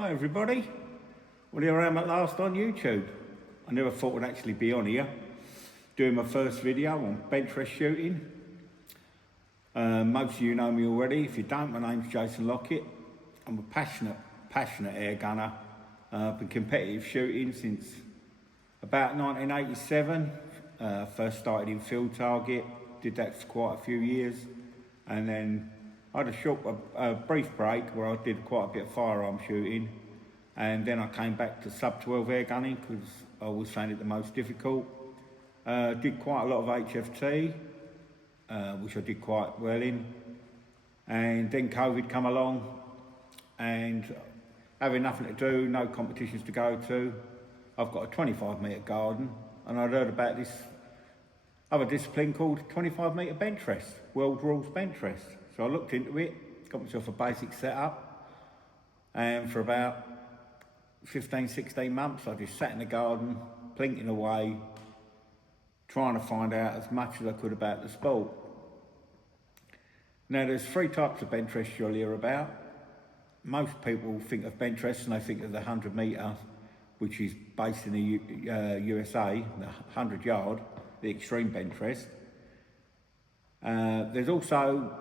Hi everybody. Well, here I am at last on YouTube. I never thought I'd actually be on here doing my first video on bench press shooting. Most of you know me already. If you don't, my name's Jason Lockett. I'm a passionate air gunner. I've been competitive shooting since about 1987. First started in field target, did that for quite a few years, and then I had a brief break where I did quite a bit of firearm shooting, and then I came back to sub-12 air gunning because I always found it the most difficult. Did quite a lot of HFT, which I did quite well in, and then COVID come along, and having nothing to do, no competitions to go to, I've got a 25-metre garden, and I'd heard about this other discipline called 25-metre bench rest, world rules bench rest. So I looked into it, got myself a basic setup, and for about 15, 16 months I just sat in the garden, plinking away, trying to find out as much as I could about the sport. Now there's three types of bench rest you'll hear about. Most people think of bench rest and they think of the 100-metre, which is based in the USA, the 100-yard, the extreme bench rest. There's also,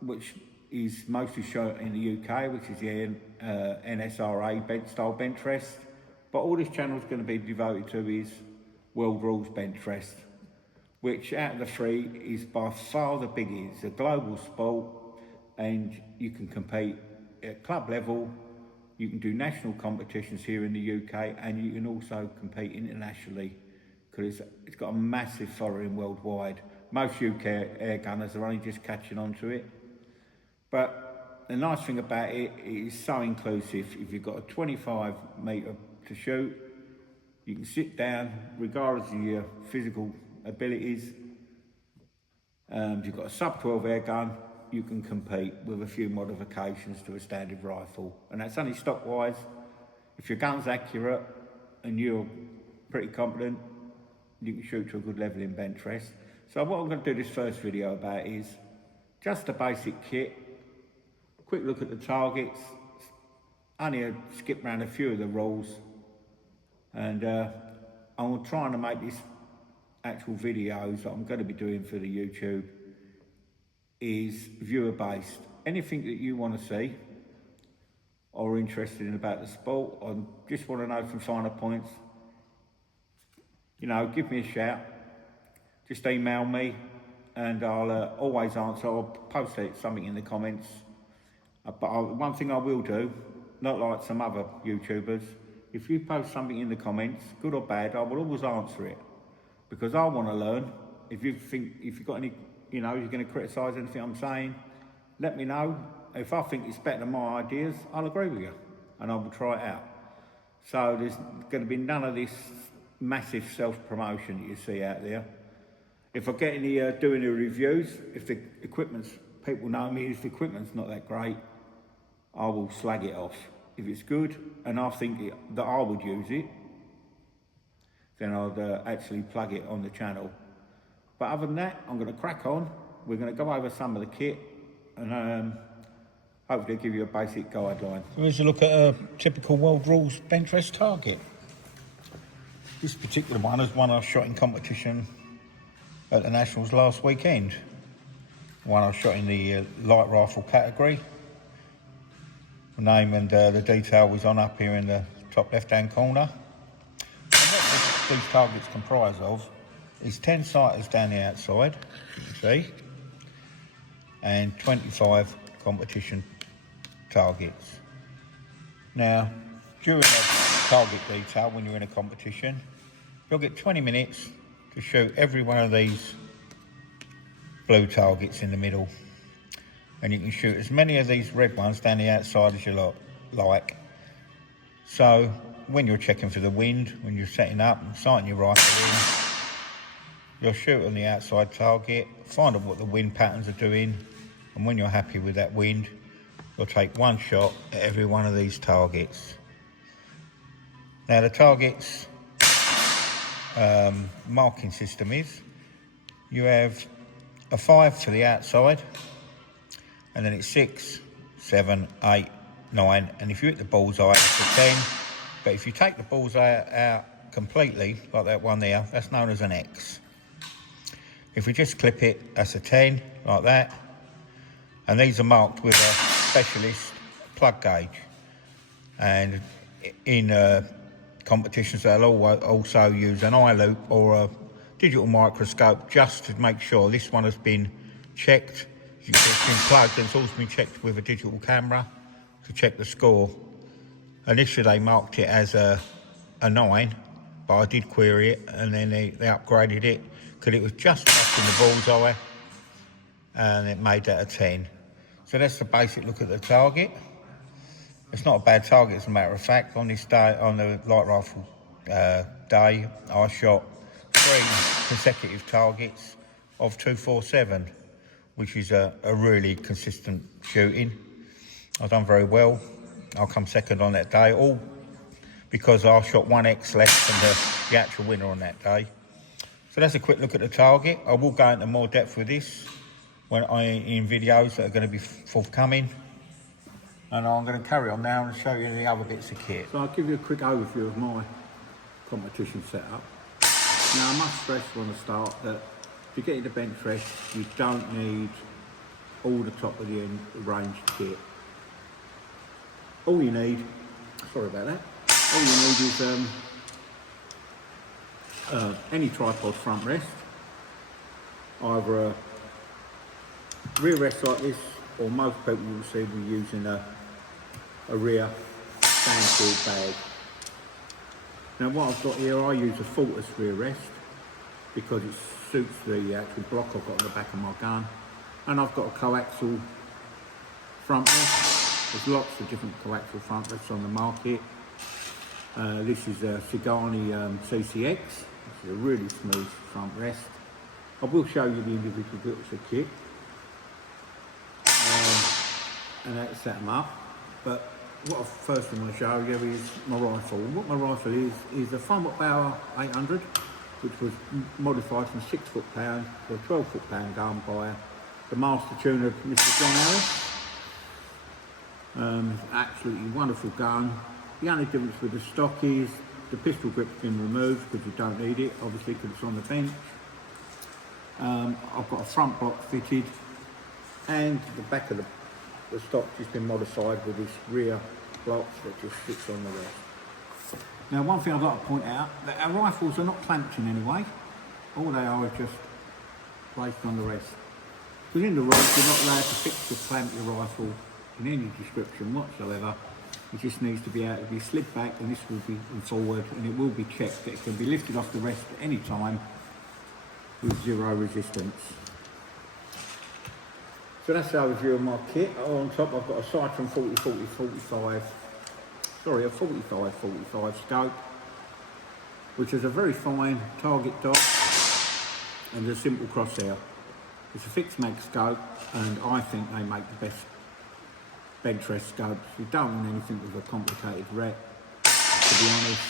which is mostly shown in the UK, which is the NSRA style bench rest. But all this channel is going to be devoted to is World Rules bench rest, which out of the three is by far the biggest. It's a global sport and you can compete at club level, you can do national competitions here in the UK, and you can also compete internationally because it's got a massive following worldwide. Most UK air gunners are only just catching on to it. But the nice thing about it is so inclusive. If you've got a 25-metre to shoot, you can sit down regardless of your physical abilities. If you've got a sub-12 air gun, you can compete with a few modifications to a standard rifle. And that's only stock-wise. If your gun's accurate and you're pretty competent, you can shoot to a good level in bench rest. So what I'm going to do this first video about is just a basic kit, quick look at the targets, only skip around a few of the rules, and I'm trying to make this actual videos that I'm going to be doing for the YouTube is viewer based. Anything that you want to see or interested in about the sport, or just want to know some finer points, you know, give me a shout. Just email me and I'll always answer. I'll post something in the comments. One thing I will do, not like some other YouTubers, if you post something in the comments, good or bad, I will always answer it because I want to learn. If you've got any, you know, you're going to criticise anything I'm saying, let me know. If I think it's better than my ideas, I'll agree with you and I will try it out. So there's going to be none of this massive self-promotion that you see out there. If I get any doing the reviews, if the equipment's, people know me, if the equipment's not that great, I will slag it off. If it's good and I think that I would use it, then I'll actually plug it on the channel. But other than that, I'm going to crack on. We're going to go over some of the kit and hopefully give you a basic guideline. So here's a look at a typical World Rules bench rest target. This particular one is one I shot in competition at the Nationals last weekend. One I shot in the light rifle category. The name and the detail was on up here in the top left-hand corner. And what these targets comprise of is 10 sighters down the outside, you can see, and 25 competition targets. Now, during the target detail, when you're in a competition, you'll get 20 minutes to shoot every one of these blue targets in the middle. And you can shoot as many of these red ones down the outside as you like. So when you're checking for the wind, when you're setting up and sighting your rifle in, you'll shoot on the outside target, find out what the wind patterns are doing, and when you're happy with that wind, you'll take one shot at every one of these targets. Now the targets marking system is, you have a 5 for the outside, and then it's 6, 7, 8, 9, and if you hit the bullseye, it's a 10. But if you take the bullseye out completely, like that one there, that's known as an X. If we just clip it, that's a 10, like that. And these are marked with a specialist plug gauge. And in competitions, they'll also use an eye loop or a digital microscope just to make sure this one has been checked. It's been plugged, and it's also been checked with a digital camera to check the score. Initially they marked it as a 9, but I did query it, and then they upgraded it because it was just touching the bullseye, and it made that a 10. So that's the basic look at the target. It's not a bad target, as a matter of fact. On this day, on the light rifle day, I shot 3 consecutive targets of 247, which is a really consistent shooting. I've done very well. I'll come second on that day, all because I shot 1x less than the actual winner on that day. So that's a quick look at the target. I will go into more depth with this in videos that are going to be forthcoming. And I'm going to carry on now and show you the other bits of kit. So I'll give you a quick overview of my competition setup. Now I must stress from the start that if you get into bench rest, you don't need all the top of the end range kit. All you need, sorry about that, all you need is any tripod front rest, either a rear rest like this, or most people will see we're using a rear Stanfield bag. Now what I've got here, I use a Fortis rear rest because it suits the actual block I've got on the back of my gun, and I've got a coaxial front rest. There's lots of different coaxial front rests on the market. This is a Sigani CCX, which is a really smooth front rest. I will show you the individual bits of kit and how to set them up. But what I first want to show you is my rifle. And what my rifle is a Farmwood Bauer 800, which was modified from 6 foot-pound to a 12 foot-pound gun by the master tuner, Mr. John Harris. Absolutely wonderful gun. The only difference with the stock is the pistol grip's been removed because you don't need it, obviously, because it's on the bench. I've got a front block fitted, and the back of the stock just been modified with this rear block that just fits on the rest. Now, one thing I've got to point out, that our rifles are not clamped in any way. All they are just placed on the rest. Because in the road, you're not allowed to fix or clamp your rifle in any description whatsoever. It just needs to be able to be slid back, and this will be forward, and it will be checked that it can be lifted off the rest at any time with 0 resistance. So that's the overview of my kit. On top I've got a Citron 40-45 scope, which is a very fine target dot and a simple crosshair. It's a fixed mag scope, and I think they make the best bench rest scopes. You don't want anything with a complicated rep, to be honest,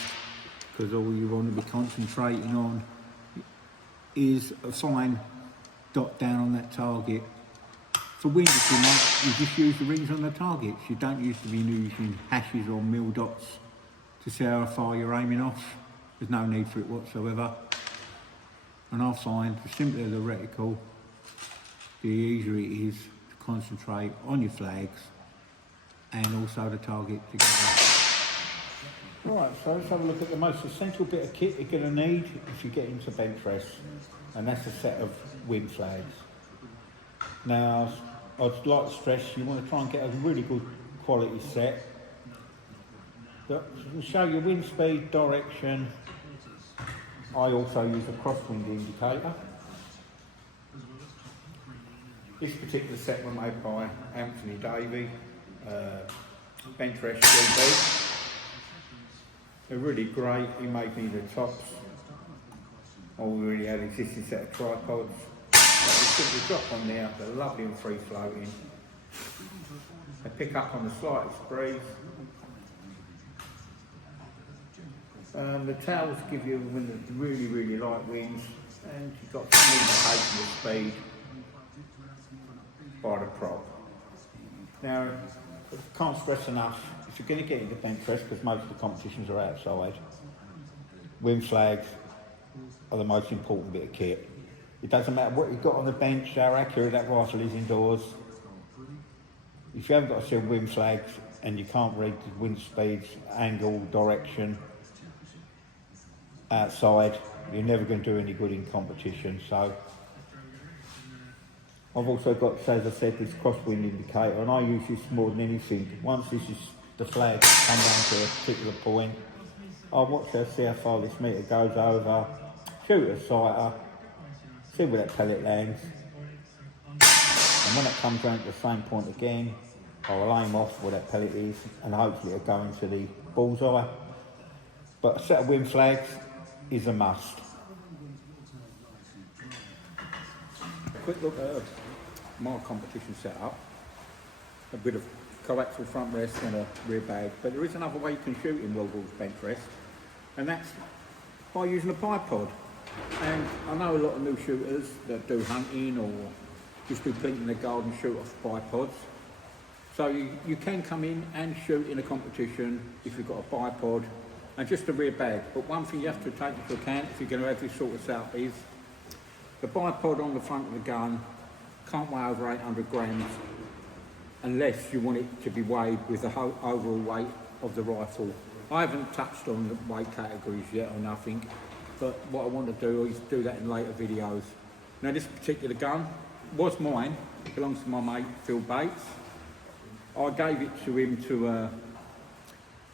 because all you want to be concentrating on is a fine dot down on that target. For wind, if you want, you just use the rings on the targets. You don't used to be using hashes or mil dots to see how far you're aiming off. There's no need for it whatsoever. And I find the simpler the reticle, the easier it is to concentrate on your flags and also the target together. Right, so let's have a look at the most essential bit of kit you're going to need if you get into bench rest, and that's a set of wind flags. Now, I'd like to stress you want to try and get a really good quality set that will show your wind speed, direction. I also use a crosswind indicator. This particular set was made by Anthony Davey, bench rest GB. They're really great. He made me the tops. I already had an existing set of tripods. They simply drop on there, they're lovely and free floating. They pick up on the slightest breeze. The tails give you when there's really, really light winds, and you've got some indication of speed by the prop. Now, Can't stress enough, if you're going to get into bench press, because most of the competitions are outside, wing flags are the most important bit of kit. It doesn't matter what you've got on the bench, how accurate that rifle is indoors. If you haven't got a set of wind flags and you can't read the wind speeds, angle, direction outside, you're never going to do any good in competition. So I've also got, as I said, this crosswind indicator, and I use this more than anything. Once this is the flag come down to a particular point, I'll watch her, see how far this meter goes over, shoot a sighter, see where that pellet lands, and when it comes round to the same point again, I'll aim off where that pellet is, and hopefully it'll go into the bullseye. But a set of wind flags is a must. Quick look at my competition setup. A bit of coaxial front rest and a rear bag, but there is another way you can shoot in World Rules bench rest, and that's by using a bipod. And I know a lot of new shooters that do hunting or just do plinking in the garden shoot off bipods. So you can come in and shoot in a competition if you've got a bipod and just a rear bag. But one thing you have to take into account if you're going to have this sort of setup is the bipod on the front of the gun can't weigh over 800 grams unless you want it to be weighed with the overall weight of the rifle. I haven't touched on the weight categories yet or nothing, but what I want to do is do that in later videos. Now this particular gun was mine, it belongs to my mate Phil Bates. I gave it to him to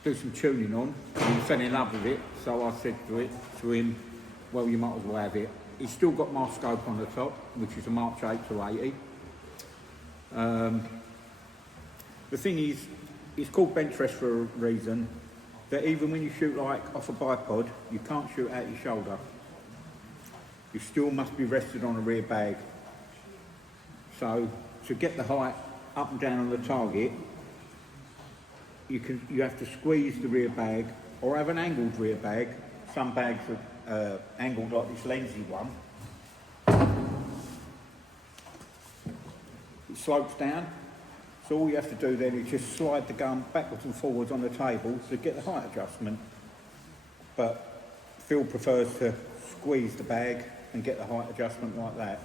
do some tuning on. He fell in love with it, so I said to him, well, you might as well have it. He's still got my scope on the top, which is a March 8 to 80. The thing is, it's called bench rest for a reason, that even when you shoot like off a bipod, you can't shoot out your shoulder. You still must be rested on a rear bag. So to get the height up and down on the target, you have to squeeze the rear bag or have an angled rear bag. Some bags are angled like this Lenzi one. It slopes down, so all you have to do then is just slide the gun backwards and forwards on the table to get the height adjustment. But Phil prefers to squeeze the bag and get the height adjustment like that.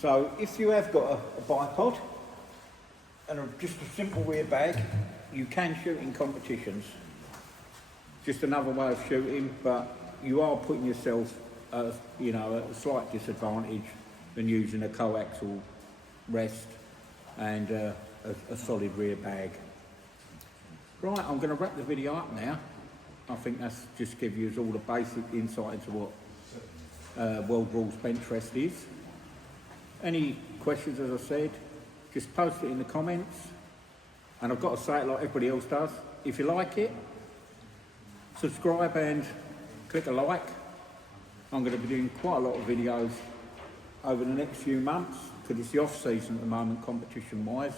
So if you have got a bipod and just a simple rear bag, you can shoot in competitions. Just another way of shooting, but you are putting yourself at a slight disadvantage than using a coaxial rest and a solid rear bag. Right, I'm going to wrap the video up now. I think that's just give you all the basic insight into what World Rules bench rest is. Any questions, as I said, just post it in the comments. And I've got to say it like everybody else does. If you like it, subscribe and click a like. I'm going to be doing quite a lot of videos over the next few months because it's the off season at the moment, competition wise.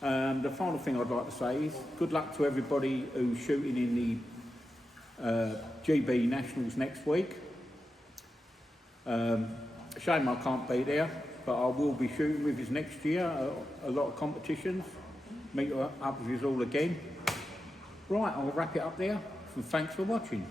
The final thing I'd like to say is good luck to everybody who's shooting in the GB Nationals next week. Shame I can't be there, but I will be shooting with you next year, a lot of competitions. Meet up with you all again. Right, I'll wrap it up there, and thanks for watching.